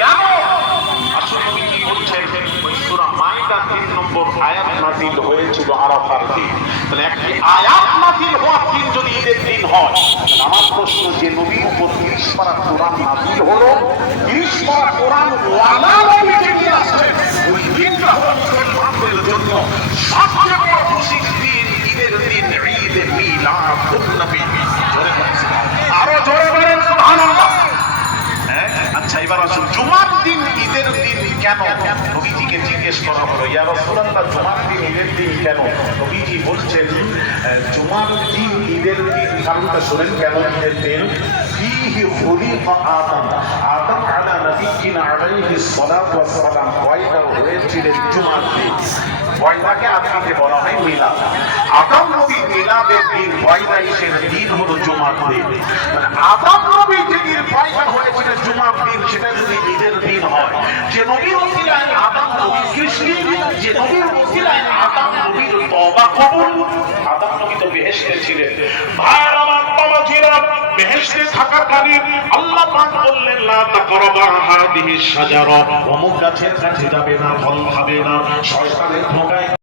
কেন? আসলে কি বলছেন, ওই সূরা মাইদা 3 নম্বর আয়াত নাযিল হয়েছিল আরাফার দিন। তাহলে একটি আয়াত নাযিল হওয়ার দিন যদি ঈদের দিন হয়, আমার প্রশ্ন, যে নবীর উপর 30 পারা কোরআন নাযিল হলো, 30 পারা কোরআন ওয়ালা নবীকে নিয়ে আসছেন, ওই দিনটা হলো মুসলমানদের জন্য সবচেয়ে বড় খুশির দিন, ঈদের দিন, ঈদ মিলাদুন নবী। জোরে বলছেন, আরো জোরে বলেন সুবহানাল্লাহ। আচ্ছা, এবার আসুন, জুমার দিন ঈদের দিন কেন? নবীজিকে জিজ্ঞেস করা হলো, ইয়া রাসূলুল্লাহ, জুমার দিন ঈদের দিন কেন? নবীজি বলছেন, জুমার দিন ঈদের দিন কারণটা শোনেন কেন ঈদের দিন। ফীহি খুলিকা আদম, আদম আলা নবিয়িনা আলাইহিস সালাতু ওয়াস সালাম পয়দা হয়েছিলেন জুমার দিন। পয়দাকে আরবিতে বলা হয় মিলাদ। আদম নবীর মিলাদের দিন, পয়দাইশের দিন হলো জুমার দিন। মানে আদম নবী যেদিন পয়দা হয়েছিলেন জুমার দিন, সেটা যদি ঈদের দিন হয়, যে নবীর ওসিলায় আদম নবী সৃষ্টি, যে নবীর ওসিলায় আদম নবীর তওবা কবুল। আদম নবী তো বেহেশতে ছিলেন। ভাইরা আমার, বাবাজিরা, বেহেশতে থাকাকালীন আল্লাহ পাক বললেন, লা তাকরাবা হাদিহি শাজারা, অমুক গাছের কাছে যাবে না, ফল খাবে না, শয়তানের ধোঁকায়